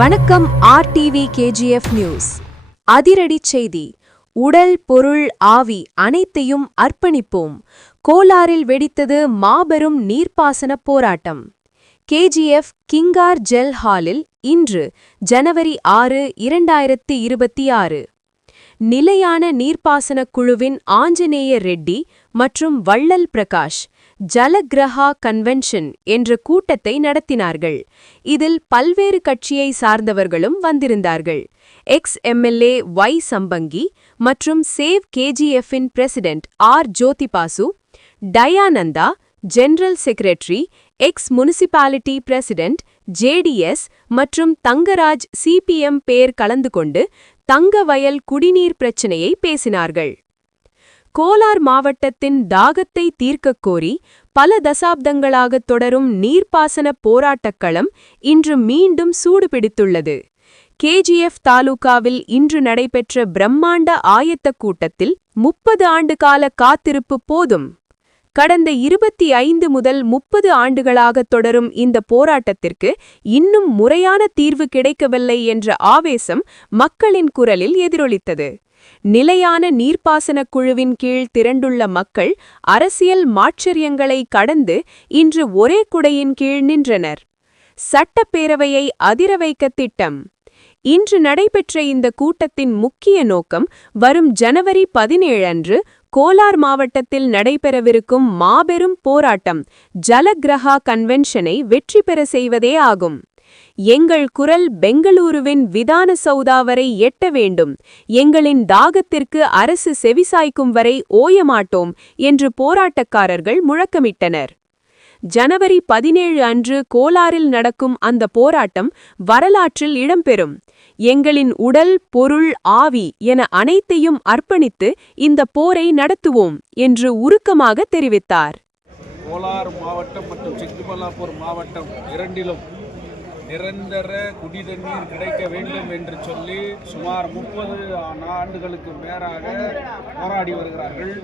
வணக்கம். ஆர்டிவி KGF news. அதிரடி செய்தி. உடல், பொருள், ஆவி அனைத்தையும் அர்ப்பணிப்போம். கோலாரில் வெடித்தது மாபெரும் நீர்ப்பாசன போராட்டம். கேஜிஎஃப் கிங்கார் ஜெல் ஹாலில் இன்று ஜனவரி 6, 2026 நிலையான நீர்ப்பாசனக் குழுவின் ஆஞ்சநேய ரெட்டி மற்றும் வள்ளல் பிரகாஷ் ஜலக்கிரஹா கன்வென்ஷன் என்ற கூட்டத்தை நடத்தினார்கள். இதில் பல்வேறு கட்சியை சார்ந்தவர்களும் வந்திருந்தார்கள். எக்ஸ்-எம்எல்ஏ ஒய் சம்பங்கி மற்றும் சேவ் கேஜிஎஃப்பின் president R Jyothi Basu, Dayananda, general secretary, ex municipality president JDS மற்றும் தங்கராஜ் சிபிஎம் பேர் கலந்து கொண்டு தங்கவயல் குடிநீர் பிரச்சினையை பேசினார்கள். கோலார் மாவட்டத்தின் தாகத்தை தீர்க்கக் கோரி பல தசாப்தங்களாக தொடரும் நீர்ப்பாசன போராட்டக்களம் இன்று மீண்டும் சூடுபிடித்துள்ளது. கேஜிஎஃப் தாலுகாவில் இன்று நடைபெற்ற பிரம்மாண்ட ஆயத்தக் கூட்டத்தில் 30 ஆண்டுகால காத்திருப்பு போதும். கடந்த 25 முதல் 30 ஆண்டுகளாக தொடரும் இந்த போராட்டத்திற்கு இன்னும் முறையான தீர்வு கிடைக்கவில்லை என்ற ஆவேசம் மக்களின் குரலில் எதிரொலித்தது. நிலையான நீர்ப்பாசனக் குழுவின் கீழ் திரண்டுள்ள மக்கள் அரசியல் மாச்சரியங்களை கடந்து இன்று ஒரே குடையின் கீழ் நின்றனர். சட்டப்பேரவையை அதிரவைக்க திட்டம். இன்று நடைபெற்ற இந்த கூட்டத்தின் முக்கிய நோக்கம் வரும் ஜனவரி 17 அன்று கோலார் மாவட்டத்தில் நடைபெறவிருக்கும் மாபெரும் போராட்டம் ஜலக்கிரஹா கன்வென்ஷனை வெற்றி பெற செய்வதே ஆகும். எங்கள் குரல் பெங்களூருவின் விதான சௌதா வரை எட்ட வேண்டும். எங்களின் தாகத்திற்கு அரசு செவிசாய்க்கும் வரை ஓயமாட்டோம் என்று போராட்டக்காரர்கள் முழக்கமிட்டனர். ஜனவரி 17 அன்று கோலாரில் நடக்கும் அந்த போராட்டம் வரலாற்றில் இடம்பெறும். எங்களின் உடல், பொருள், ஆவி என அனைத்தையும் அர்ப்பணித்து இந்த போரை நடத்துவோம் என்று உருக்கமாக தெரிவித்தார். கோலார் மாவட்டம் மற்றும் சிக்மங்கலாபூர் மாவட்டம் இரண்டிலும் நிரந்தர குடிநீர் கிடைக்க வேண்டும் என்று சொல்லி சுமார் 30 ஆண்டுகளுக்கு மேலாக போராடி வருகிறார்கள்.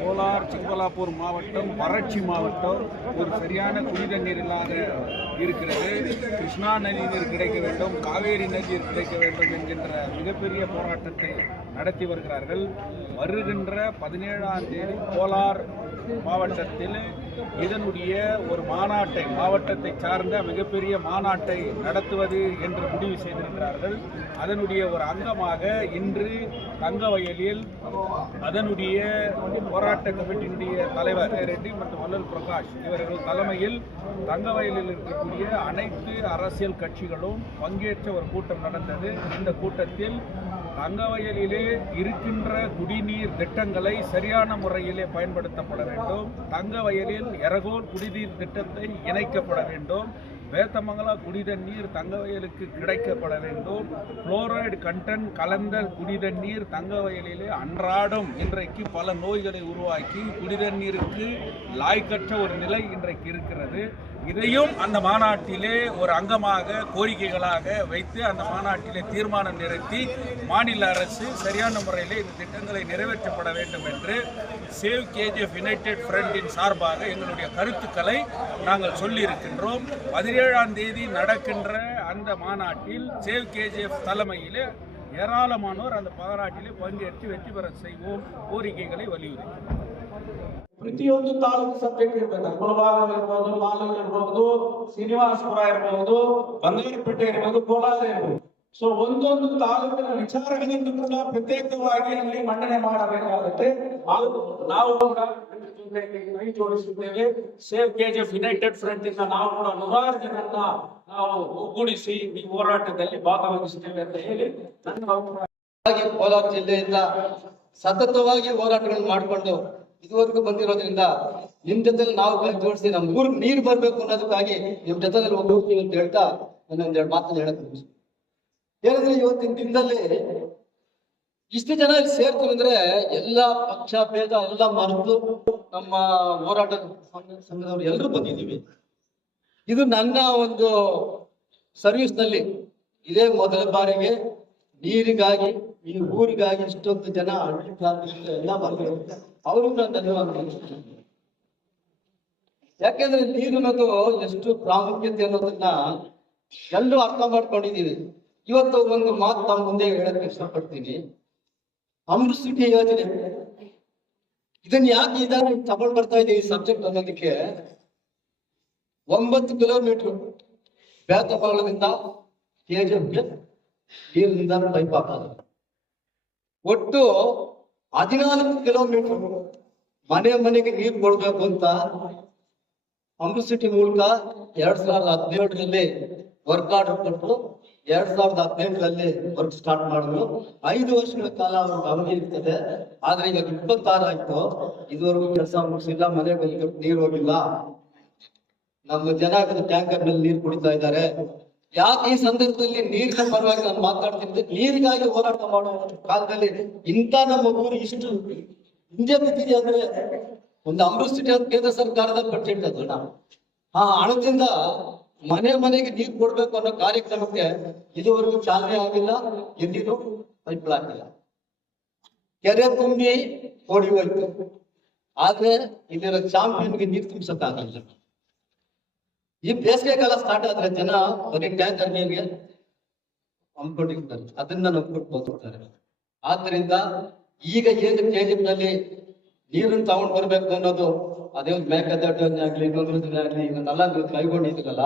கோலார் சிக்மங்கலாபூர் மாவட்டம் வறட்சி மாவட்டம், ஒரு சரியான குடிநீர் இல்லாத இருக்கிறது. கிருஷ்ணா நதி நீர் கிடைக்க வேண்டும், காவேரி நதிநீர் கிடைக்க வேண்டும் என்கின்ற மிகப்பெரிய போராட்டத்தை நடத்தி வருகிறார்கள். வருகின்ற 17ஆம் தேதி கோலார் மாவட்டத்தில் இதனுடைய ஒரு மாநாட்டை, மாவட்டத்தை சார்ந்த மிகப்பெரிய மாநாட்டை நடத்துவது என்று முடிவு செய்திருக்கிறார்கள். அதனுடைய ஒரு அங்கமாக இன்று தங்கவயலில் அதனுடைய போராட்ட கமிட்டியினுடைய தலைவர் ரெட்டி மற்றும் வள்ளல் பிரகாஷ் இவர்கள் தலைமையில் தங்கவயலில் இருக்கக்கூடிய அனைத்து அரசியல் கட்சிகளும் பங்கேற்ற ஒரு கூட்டம் நடந்தது. இந்த கூட்டத்தில் தங்கவயலிலே இருக்கின்ற குடிநீர் திட்டங்களை சரியான முறையிலே பயன்படுத்தப்பட வேண்டும். தங்கவயலில் எரகோல் குடிநீர் திட்டத்தை இணைக்கப்பட வேண்டும். வேத்தமங்கலா குடிதண்ணீர் தங்கவயலுக்கு கிடைக்கப்பட வேண்டும். புளோரைடு கண்டென்ட் கலந்த குடிதண்ணீர் தங்கவயலிலே அன்றாடம் இன்றைக்கு பல நோய்களை உருவாக்கி குடிதண்ணீருக்கு லாய்க்கற்ற ஒரு நிலை இன்றைக்கு இருக்கிறது. இதையும் அந்த மாநாட்டிலே ஒரு அங்கமாக கோரிக்கைகளாக வைத்து அந்த மாநாட்டிலே தீர்மானம் நிறைவேற்றி மாநில அரசு சரியான முறையிலே இந்த திட்டங்களை நிறைவேற்றப்பட வேண்டும் என்று சேவ் கேஜிஎஃப் யுனைடெட் ஃப்ரண்டின் சார்பாக எங்களுடைய கருத்துக்களை நாங்கள் சொல்லியிருக்கின்றோம். 17ஆம் தேதி நடக்கின்ற அந்த மாநாட்டில் சேவ் கேஜிஎஃப் தலைமையிலே ஏராளமானோர் அந்த மாநாட்டிலே பங்கேற்று வெற்றி பெற செய்வோம் கோரிக்கைகளை வலியுறுத்தி. ಪ್ರತಿಯೊಂದು ತಾಲೂಕು ಸಬ್ಜೆಕ್ಟ್ ಇರ್ತದೆ. ಮುಳಬಾಗ ಇರ್ಬೋದು, ಮಾಲೂರು ಇರ್ಬೋದು, ಶ್ರೀನಿವಾಸಪುರ ಇರ್ಬೋದು, ಬಂಗಾರಪೇಟೆ ಇರ್ಬೋದು, ಕೋಲಾರ ಇರ್ಬೋದು. ಸೊ ಒಂದೊಂದು ತಾಲೂಕಿನ ವಿಚಾರಗಳನ್ನು ಕೂಡ ಪ್ರತ್ಯೇಕವಾಗಿ ಅಲ್ಲಿ ಮಂಡನೆ ಮಾಡಬೇಕಾಗುತ್ತೆ. ನಾವು ಕೈ ಜೋಡಿಸಿದ್ದೇವೆ. ಸೇವ್ ಕೆಜಿಎಫ್ ಯುನೈಟೆಡ್ ಫ್ರಂಟ್ ಇಂದ ನಾವು ಕೂಡ 100 ಜನರನ್ನ ನಾವು ಒಗ್ಗೂಡಿಸಿ ಈ ಹೋರಾಟದಲ್ಲಿ ಭಾಗವಹಿಸುತ್ತೇವೆ ಅಂತ ಹೇಳಿ ನನ್ನ ಅಭಿಪ್ರಾಯ. ಕೋಲಾರ ಜಿಲ್ಲೆಯಿಂದ ಸತತವಾಗಿ ಹೋರಾಟಗಳನ್ನು ಮಾಡಿಕೊಂಡು ಇದುವರೆಗೂ ಬಂದಿರೋದ್ರಿಂದ ನಿಮ್ ಜೊತೆ ನಾವು ಕೈ ಜೋಡಿಸಿ ನಮ್ಮ ಊರಿಗೆ ನೀರು ಬರ್ಬೇಕು ಅನ್ನೋದಕ್ಕಾಗಿ ನಿಮ್ ಜೊತೆನಲ್ಲಿ ಹೋಗ್ತೀವಿ ಅಂತ ಹೇಳ್ತಾ ಒಂದೆರಡು ಮಾತನ್ನು ಹೇಳಕ್ ಏನಂದ್ರೆ ಇವತ್ತಿನ ದಿನದಲ್ಲಿ ಇಷ್ಟು ಜನ ಇಲ್ಲಿ ಸೇರ್ತೀವಿ ಅಂದ್ರೆ ಎಲ್ಲಾ ಪಕ್ಷ ಭೇದ ಎಲ್ಲ ಮರೆತು ನಮ್ಮ ಹೋರಾಟ ಸಂಘದವರು ಎಲ್ಲರೂ ಬಂದಿದ್ದೀವಿ. ಇದು ನನ್ನ ಒಂದು ಸರ್ವಿಸ್ ನಲ್ಲಿ ಇದೇ ಮೊದಲ ಬಾರಿಗೆ ನೀರಿಗಾಗಿ ಈ ಊರಿಗಾಗಿ ಇಷ್ಟೊಂದು ಜನ ಎಲ್ಲ ಬರ್ತಾರೆ. ಅವರು ಧನ್ಯವಾದ. ಯಾಕೆಂದ್ರೆ ನೀರು ಅನ್ನೋದು ಎಷ್ಟು ಪ್ರಾಮುಖ್ಯತೆ ಅನ್ನೋದನ್ನ ಎಲ್ಲರೂ ಅರ್ಥ ಮಾಡ್ಕೊಂಡಿದೀವಿ. ಇವತ್ತು ಒಂದು ಮಾತು ತಮ್ಮ ಮುಂದೆ ಹೇಳಕ್ಕೆ ಇಷ್ಟಪಡ್ತೀನಿ. ಅಮೃತ್ ಸಿಟಿ ಯೋಜನೆ ಇದನ್ನ ಯಾಕೆ ಇದಾರೆ ತಗೊಂಡ್ ಬರ್ತಾ ಇದೀವಿ ಸಬ್ಜೆಕ್ಟ್ ಅನ್ನೋದಕ್ಕೆ, 9 ಕಿಲೋಮೀಟರ್ ಬೇತಪಾಳದಿಂದ ಕೆಜಿಎಫ್ಗೆ ನೀರಿನಿಂದ ಪೈಪ್ ಹಾಕೋದು, ಒಟ್ಟು 14 ಕಿಲೋಮೀಟರ್ ಮನೆ ಮನೆಗೆ ನೀರು ಕೊಡ್ಬೇಕು ಅಂತ ಅಮೃತ್ ಸಿಟಿ ಮೂಲಕ 2017ರಲ್ಲಿ ವರ್ಕ್ ಆರ್ಡರ್ ಕೊಟ್ಟು 2018ರಲ್ಲಿ ವರ್ಕ್ ಸ್ಟಾರ್ಟ್ ಮಾಡಿದ್ರು. 5 ವರ್ಷಗಳ ಕಾಲ ಅವ್ರಿಗೆ ಅವಧಿ ಇರ್ತದೆ. ಆದ್ರೆ ಈಗ 26 ಆಯ್ತು, ಇದುವರೆಗೂ ಕೆಲಸ ಮುಗಿಸಿಲ್ಲ, ಮನೆಗೆ ನೀರು ಹೋಗಿಲ್ಲ. ನಮ್ಮ ಜನ ಟ್ಯಾಂಕರ್ ನಲ್ಲಿ ನೀರು ಕುಡಿತಾ ಇದ್ದಾರೆ. ಯಾಕೆ ಈ ಸಂದರ್ಭದಲ್ಲಿ ನೀರಿನ ಪರವಾಗಿ ನಾನು ಮಾತಾಡ್ತಿದ್ದೆ, ನೀರಿಗಾಗಿ ಹೋರಾಟ ಮಾಡೋ ಕಾಲದಲ್ಲಿ ಇಂಥ ನಮ್ಮ ಊರು ಇಷ್ಟು ಹಿಂದೆ ಬಿದ್ದಿದೆ ಅಂದ್ರೆ ಒಂದು ಅಮೃತ್ ಸಿಟಿ ಅಂತ ಕೇಂದ್ರ ಸರ್ಕಾರದ ಬಜೆಟ್ ಅದು. ಆ ಹಣದಿಂದ ಮನೆ ಮನೆಗೆ ನೀರು ಕೊಡ್ಬೇಕು ಅನ್ನೋ ಕಾರ್ಯಕ್ರಮಕ್ಕೆ ಇದುವರೆಗೂ ಚಾಲನೆ ಆಗಿಲ್ಲ, ಎಲ್ಲಿನೂ ಪೈಪ್ ಆಗಿಲ್ಲ. ಕೆರೆ ತುಂಬಿ ಓಡಿ ಹೋಯ್ತು, ಆದ್ರೆ ಇಲ್ಲಿರೋ ಚಾಂಪಿಯನ್ಗೆ ನೀರು ತುಂಬಿಸಕ್ಕಾಗಲ್ಲ. ಈ ಬೇಸಿಗೆ ಕಾಲ ಸ್ಟಾರ್ಟ್ ಆದ್ರೆ ಜನ ಬರೀ ಟ್ಯಾಂಕರ್ ನೀರಿಗೆ ನಂಬ್ಕೊಂಡಿರ್ತಾರೆ, ಅದನ್ನ ನಂಬ್ಕೊಂಡು ಹೋಗ್ತಾರೆ. ಆದ್ರಿಂದ ಈಗ ಏನು ಕೆಜಿಎಫ್ನಲ್ಲಿ ನೀರನ್ನು ತಗೊಂಡ್ ಬರ್ಬೇಕು ಅನ್ನೋದು, ಅದೇ ಒಂದು ಮೇಕೆದಾಟು ಆಗ್ಲಿ, ಇನ್ನೊಂದು ಆಗ್ಲಿ, ಇದನ್ನೆಲ್ಲ ನೀವು ಕೈಗೊಂಡಿದ್ದೀರಲ್ಲ,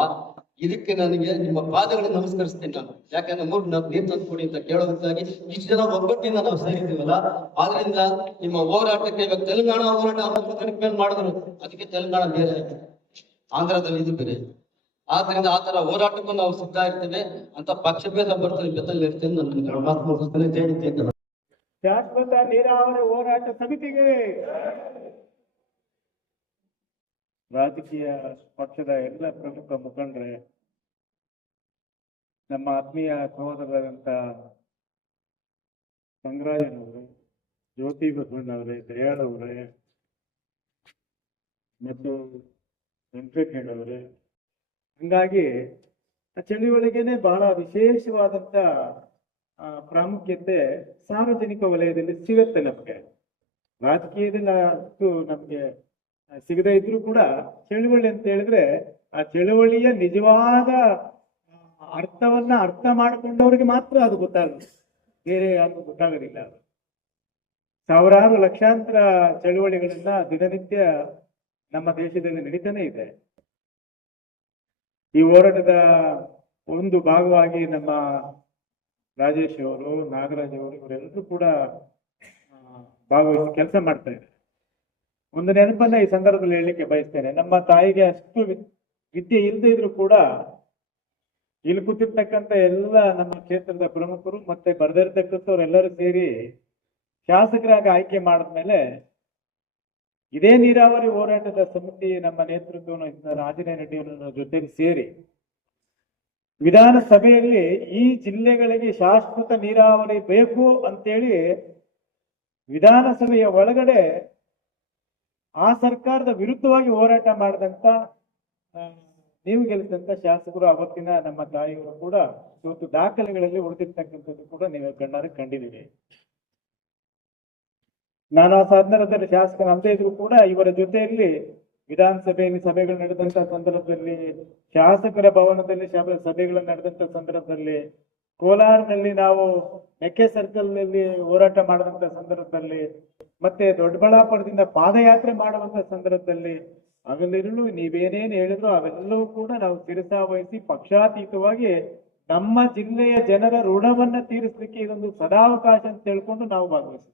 ಇದಕ್ಕೆ ನನಗೆ ನಿಮ್ಮ ಪಾದಗಳನ್ನು ನಮಸ್ಕರಿಸ್ತೀನಿ ನಾನು. ಯಾಕಂದ್ರೆ ನೀರು ತಂದು ಕೊಡಿ ಅಂತ ಕೇಳೋದಕ್ಕಾಗಿ ಇಷ್ಟು ಜನ ಒಗ್ಗಟ್ಟಿಂದ ನಾವು ಸೇರಿದ್ದೀವಲ್ಲ, ಆದ್ರಿಂದ ನಿಮ್ಮ ಹೋರಾಟಕ್ಕೆ ಇವಾಗ ತೆಲಂಗಾಣ ಹೋರಾಟ ಮೇಲೆ ಮಾಡಿದ್ರು, ಅದಕ್ಕೆ ತೆಲಂಗಾಣ ಬೇರೆ ಆಯ್ತು, ಆಂಧ್ರದಲ್ಲಿ ಇದು ಬೇರೆ. ಆದ್ರಿಂದ ಆ ತರ ಹೋರಾಟಕ್ಕೂ ನಾವು ಸಿದ್ಧ ಇರ್ತೇವೆ ಅಂತ ಪಕ್ಷಭೇದ ಬರ್ತದೆ ಜೊತೆಲಿ ಇರ್ತೇನೆ. ನನ್ನ ಮಾತು ಮುಗಿಸ್ತೇನೆ. ಜಯಂತಿ ಅಂತ ಶಾಶ್ವತ ನೀರಾವರಿ ಹೋರಾಟ ಸಮಿತಿಗೆ, ರಾಜಕೀಯ ಪಕ್ಷದ ಎಲ್ಲ ಪ್ರಮುಖ ಮುಖಂಡರೇ, ನಮ್ಮ ಆತ್ಮೀಯ ಸಹೋದರರಾದಂಥ ಸಂಗ್ರಾಜನವರು, ಜ್ಯೋತಿ ಬಸವಣ್ಣವರೇ, ದಯಾಳವರೇ ಮತ್ತು ವೆಂಕಟೇಶಣ್ಣವರೇ, ಹಂಗಾಗಿ ಆ ಚಳುವಳಿಗೆನೆ ಬಹಳ ವಿಶೇಷವಾದಂಥ ಪ್ರಾಮುಖ್ಯತೆ ಸಾರ್ವಜನಿಕ ವಲಯದಲ್ಲಿ ಸಿಗುತ್ತೆ. ನಮಗೆ ರಾಜಕೀಯದಲ್ಲಿ ಅಷ್ಟು ನಮಗೆ ಸಿಗದೇ ಇದ್ರೂ ಕೂಡ ಚಳುವಳಿ ಅಂತ ಹೇಳಿದ್ರೆ ಆ ಚಳುವಳಿಯ ನಿಜವಾದ ಅರ್ಥವನ್ನ ಅರ್ಥ ಮಾಡಿಕೊಂಡವ್ರಿಗೆ ಮಾತ್ರ ಅದು ಗೊತ್ತಾಗುತ್ತೆ, ಬೇರೆ ಯಾರಿಗೂ ಗೊತ್ತಾಗೋದಿಲ್ಲ. ಸಾವಿರಾರು ಲಕ್ಷಾಂತರ ಚಳುವಳಿಗಳನ್ನ ದಿನನಿತ್ಯ ನಮ್ಮ ದೇಶದಲ್ಲಿ ನಡೀತಾನೆ ಇದೆ. ಈ ಹೋರಾಟದ ಒಂದು ಭಾಗವಾಗಿ ನಮ್ಮ ರಾಜೇಶ್ ಅವರು, ನಾಗರಾಜ್ ಅವರು, ಇವರೆಲ್ಲರೂ ಕೂಡ ಭಾಗವಹಿಸಿ ಕೆಲಸ ಮಾಡ್ತಾ ಇದ್ದಾರೆ. ಒಂದು ನೆನಪನ್ನ ಈ ಸಂದರ್ಭದಲ್ಲಿ ಹೇಳಲಿಕ್ಕೆ ಬಯಸ್ತೇನೆ. ನಮ್ಮ ತಾಯಿಗೆ ಅಷ್ಟು ವಿದ್ಯೆ ಇಲ್ಲದೆ ಇದ್ರು ಕೂಡ ಇಲ್ಲಿ ಕೂತಿರ್ತಕ್ಕಂಥ ಎಲ್ಲ ನಮ್ಮ ಕ್ಷೇತ್ರದ ಪ್ರಮುಖರು ಮತ್ತೆ ಬರೆದಿರ್ತಕ್ಕಂಥವ್ರೆಲ್ಲರೂ ಸೇರಿ ಶಾಸಕರಾಗಿ ಆಯ್ಕೆ ಮಾಡಿದ್ಮೇಲೆ ಇದೇ ನೀರಾವರಿ ಹೋರಾಟದ ಸಮಿತಿ ನಮ್ಮ ನೇತೃತ್ವವನ್ನು ರಾಜನೇ ರೆಡ್ಡಿ ಅವರ ಜೊತೆಗೆ ಸೇರಿ ವಿಧಾನಸಭೆಯಲ್ಲಿ ಈ ಜಿಲ್ಲೆಗಳಿಗೆ ಶಾಶ್ವತ ನೀರಾವರಿ ಬೇಕು ಅಂತೇಳಿ ವಿಧಾನಸಭೆಯ ಒಳಗಡೆ ಆ ಸರ್ಕಾರದ ವಿರುದ್ಧವಾಗಿ ಹೋರಾಟ ಮಾಡಿದಂತ ನೀವು ಗೆಲ್ಲಿಸಿದಂತ ಶಾಸಕರು ಅವತ್ತಿನ ನಮ್ಮ ತಾಯಿಯವರು ಕೂಡ ಇವತ್ತು ದಾಖಲೆಗಳಲ್ಲಿ ಉಳಿದಿರ್ತಕ್ಕಂಥದ್ದು ಕೂಡ ನೀವು ಕಣ್ಣಾರೆ ಕಂಡಿದ್ದೀವಿ. ನಾನು ಆ ಸಂದರ್ಭದಲ್ಲಿ ಶಾಸಕನಲ್ಲದೆ ಇದ್ರು ಕೂಡ ಇವರ ಜೊತೆಯಲ್ಲಿ ವಿಧಾನಸಭೆಯಲ್ಲಿ ಸಭೆಗಳು ನಡೆದಂತ ಸಂದರ್ಭದಲ್ಲಿ, ಶಾಸಕರ ಭವನದಲ್ಲಿ ಸಭೆಗಳು ನಡೆದಂತ ಸಂದರ್ಭದಲ್ಲಿ, ಕೋಲಾರ್ನಲ್ಲಿ ನಾವು ಮೆಕ್ಕೆ ಸರ್ಕಲ್ ನಲ್ಲಿ ಹೋರಾಟ ಮಾಡಿದಂತ ಸಂದರ್ಭದಲ್ಲಿ, ಮತ್ತೆ ದೊಡ್ಡಬಳ್ಳಾಪುರದಿಂದ ಪಾದಯಾತ್ರೆ ಮಾಡುವಂತ ಸಂದರ್ಭದಲ್ಲಿ, ಅವೆಲ್ಲರೂ ನೀವೇನೇನು ಹೇಳಿದ್ರು ಅವೆಲ್ಲವೂ ಕೂಡ ನಾವು ಶಿರಸಾವಹಿಸಿ ಪಕ್ಷಾತೀತವಾಗಿ ನಮ್ಮ ಜಿಲ್ಲೆಯ ಜನರ ಋಣವನ್ನ ತೀರಿಸಲಿಕ್ಕೆ ಇದೊಂದು ಸದಾವಕಾಶ ಅಂತ ಹೇಳ್ಕೊಂಡು ನಾವು ಭಾಗವಹಿಸ್ತೀವಿ.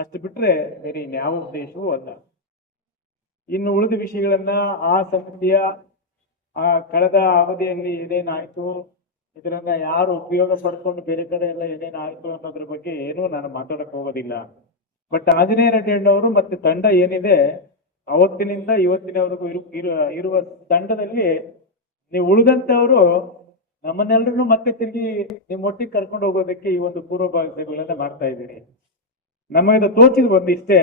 ಅಷ್ಟು ಬಿಟ್ರೆ ಬೇರೆ ಇನ್ಯಾವ ಉದ್ದೇಶವೂ ಅಲ್ಲ. ಇನ್ನು ಉಳಿದ ವಿಷಯಗಳನ್ನ ಆ ಸಮಿತಿಯ ಆ ಕಳೆದ ಅವಧಿಯಲ್ಲಿ ಏನೇನಾಯ್ತು, ಇದರನ್ನ ಯಾರು ಉಪಯೋಗ ಪಡ್ಕೊಂಡು ಬೇರೆ ಕಡೆ ಎಲ್ಲ ಏನೇನಾಯ್ತು ಅನ್ನೋದ್ರ ಬಗ್ಗೆ ಏನೂ ನಾನು ಮಾತಾಡಕ್ ಹೋಗೋದಿಲ್ಲ. ಬಟ್ ಆಂಜನೇಯ ರೆಡ್ಡಿ ಅವರು ಮತ್ತೆ ತಂಡ ಏನಿದೆ ಅವತ್ತಿನಿಂದ ಇವತ್ತಿನವರೆಗೂ ಇರುವ ತಂಡದಲ್ಲಿ ನೀವು ಉಳಿದಂತವರು ನಮ್ಮನ್ನೆಲ್ಲರನ್ನು ಮತ್ತೆ ತಿರುಗಿ ನಿಮ್ಮ ಒಟ್ಟಿಗೆ ಕರ್ಕೊಂಡು ಹೋಗೋದಕ್ಕೆ ಈ ಒಂದು ಪೂರ್ವಭಾವಿ ಸಭೆಗಳನ್ನ ಮಾಡ್ತಾ ಇದ್ದೀರಿ. ನಮಗೆ ತೋಚಿದ ಒಂದಿಷ್ಟೇ,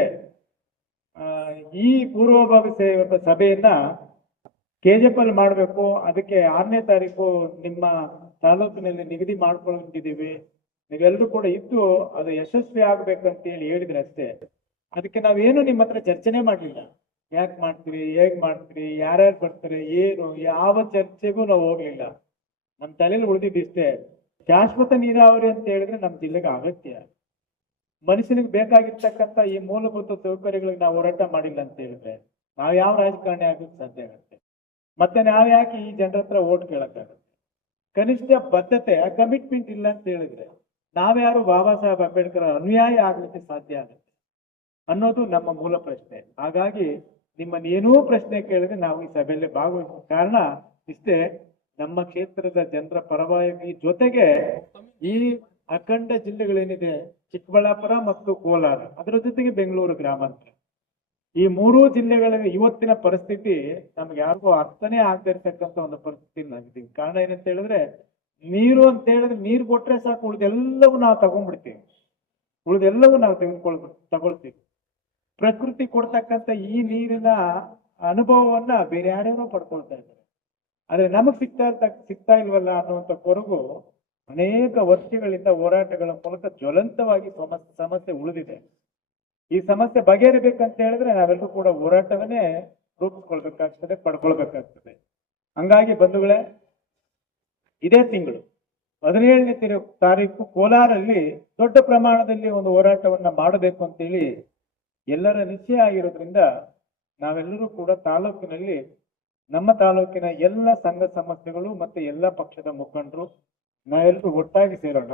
ಈ ಪೂರ್ವಭಾವಿ ಸಭೆಯನ್ನ ಕೆಜೆಪಲ್ಲಿ ಮಾಡಬೇಕು, ಅದಕ್ಕೆ 6ನೇ ತಾರೀಕು ನಿಮ್ಮ ತಾಲೂಕಿನಲ್ಲಿ ನಿಗದಿ ಮಾಡ್ಕೊಂಡಿದ್ದೀವಿ, ನೀವೆಲ್ಲರೂ ಕೂಡ ಇದ್ದು ಅದು ಯಶಸ್ವಿ ಆಗ್ಬೇಕಂತ ಹೇಳಿದ್ರೆ ಅಷ್ಟೇ. ಅದಕ್ಕೆ ನಾವೇನು ನಿಮ್ಮ ಹತ್ರ ಚರ್ಚೆನೆ ಮಾಡಲಿಲ್ಲ. ಯಾಕೆ ಮಾಡ್ತೀರಿ, ಹೇಗ್ ಮಾಡ್ತೀರಿ, ಯಾರ್ಯಾರು ಬರ್ತಾರೆ, ಏನು ಯಾವ ಚರ್ಚೆಗೂ ನಾವು ಹೋಗ್ಲಿಲ್ಲ. ನಮ್ಮ ತಲೆಯಲ್ಲಿ ಉಳಿದಿದ್ದಿಷ್ಟೇ, ಶಾಶ್ವತ ನೀರಾವರಿ ಅಂತ ಹೇಳಿದ್ರೆ ನಮ್ಮ ಜಿಲ್ಲೆಗೆ ಅಗತ್ಯ. ಮನುಷ್ಯನಿಗೆ ಬೇಕಾಗಿರ್ತಕ್ಕಂಥ ಈ ಮೂಲಭೂತ ಸೌಕರ್ಯಗಳಿಗೆ ನಾವು ಹೋರಾಟ ಮಾಡಿಲ್ಲ ಅಂತ ಹೇಳಿದ್ರೆ ನಾವ್ ಯಾವ ರಾಜಕಾರಣಿ ಆಗಕ್ಕೆ ಸಾಧ್ಯ ಆಗುತ್ತೆ? ಮತ್ತೆ ನಾವ್ ಯಾಕೆ ಈ ಜನರ ಹತ್ರ ಓಟ್ ಕೇಳಕ್ಕಾಗುತ್ತೆ? ಕನಿಷ್ಠ ಬದ್ಧತೆ, ಕಮಿಟ್ಮೆಂಟ್ ಇಲ್ಲ ಅಂತ ಹೇಳಿದ್ರೆ ನಾವ್ಯಾರು ಬಾಬಾ ಸಾಹೇಬ್ ಅಂಬೇಡ್ಕರ್ ಅನುಯಾಯಿ ಆಗ್ಲಿಕ್ಕೆ ಸಾಧ್ಯ ಆಗುತ್ತೆ ಅನ್ನೋದು ನಮ್ಮ ಮೂಲ ಪ್ರಶ್ನೆ. ಹಾಗಾಗಿ ನಿಮ್ಮನ್ನೇನೂ ಪ್ರಶ್ನೆ ಕೇಳಿದ್ರೆ ನಾವು ಈ ಸಭೆಯಲ್ಲಿ ಭಾಗವಹಿಸೋ ಕಾರಣ ಇಷ್ಟೇ, ನಮ್ಮ ಕ್ಷೇತ್ರದ ಜನರ ಪರವಾಗಿ ಜೊತೆಗೆ ಈ ಅಖಂಡ ಜಿಲ್ಲೆಗಳೇನಿದೆ ಚಿಕ್ಕಬಳ್ಳಾಪುರ ಮತ್ತು ಕೋಲಾರ, ಅದರ ಜೊತೆಗೆ ಬೆಂಗಳೂರು ಗ್ರಾಮಾಂತರ, ಈ ಮೂರೂ ಜಿಲ್ಲೆಗಳ ಇವತ್ತಿನ ಪರಿಸ್ಥಿತಿ ನಮ್ಗೆ ಯಾರಿಗೂ ಅರ್ಥನೇ ಆಗದೆ ಇರ್ತಕ್ಕಂಥ ಒಂದು ಪರಿಸ್ಥಿತಿ ನಾವಿದ್ದೀವಿ. ಕಾರಣ ಏನಂತ ಹೇಳಿದ್ರೆ, ನೀರು ಅಂತ ಹೇಳಿದ್ರೆ ನೀರು ಕೊಟ್ರೆ ಸಾಕು, ಉಳಿದೆಲ್ಲವೂ ನಾವು ತಗೊಂಡ್ಬಿಡ್ತೀವಿ, ಉಳಿದೆಲ್ಲವೂ ನಾವು ತಗೊಳ್ತೀವಿ. ಪ್ರಕೃತಿ ಕೊಡ್ತಕ್ಕಂಥ ಈ ನೀರಿನ ಅನುಭವವನ್ನ ಬೇರೆ ಯಾರ್ಯಾರೋ ಪಡ್ಕೊಳ್ತಾ ಇದ್ದಾರೆ. ಆದ್ರೆ ನಮಗ್ ಸಿಗ್ತಾ ಇಲ್ವಲ್ಲ ಅನ್ನುವಂಥ ಕೊರಗು ಅನೇಕ ವರ್ಷಗಳಿಂದ ಹೋರಾಟಗಳ ಮೂಲಕ ಜ್ವಲಂತವಾಗಿ ಸಮಸ್ಯೆ ಉಳಿದಿದೆ. ಈ ಸಮಸ್ಯೆ ಬಗೆಹರಿಬೇಕಂತ ಹೇಳಿದ್ರೆ ನಾವೆಲ್ಲರೂ ಕೂಡ ಹೋರಾಟವನ್ನೇ ರೂಪಿಸ್ಕೊಳ್ಬೇಕಾಗ್ತದೆ, ಪಡ್ಕೊಳ್ಬೇಕಾಗ್ತದೆ. ಹಂಗಾಗಿ ಬಂಧುಗಳೇ, ಇದೇ ತಿಂಗಳು 17ನೇ ತಾರೀಕು ಕೋಲಾರಲ್ಲಿ ದೊಡ್ಡ ಪ್ರಮಾಣದಲ್ಲಿ ಒಂದು ಹೋರಾಟವನ್ನ ಮಾಡಬೇಕು ಅಂತೇಳಿ ಎಲ್ಲರ ನಿಶ್ಚಯ ಆಗಿರೋದ್ರಿಂದ ನಾವೆಲ್ಲರೂ ಕೂಡ ತಾಲೂಕಿನಲ್ಲಿ, ನಮ್ಮ ತಾಲೂಕಿನ ಎಲ್ಲ ಸಂಘ ಸಂಸ್ಥೆಗಳು ಮತ್ತೆ ಎಲ್ಲ ಪಕ್ಷದ ಮುಖಂಡರು ನಾವೆಲ್ಲರೂ ಒಟ್ಟಾಗಿ ಸೇರೋಣ.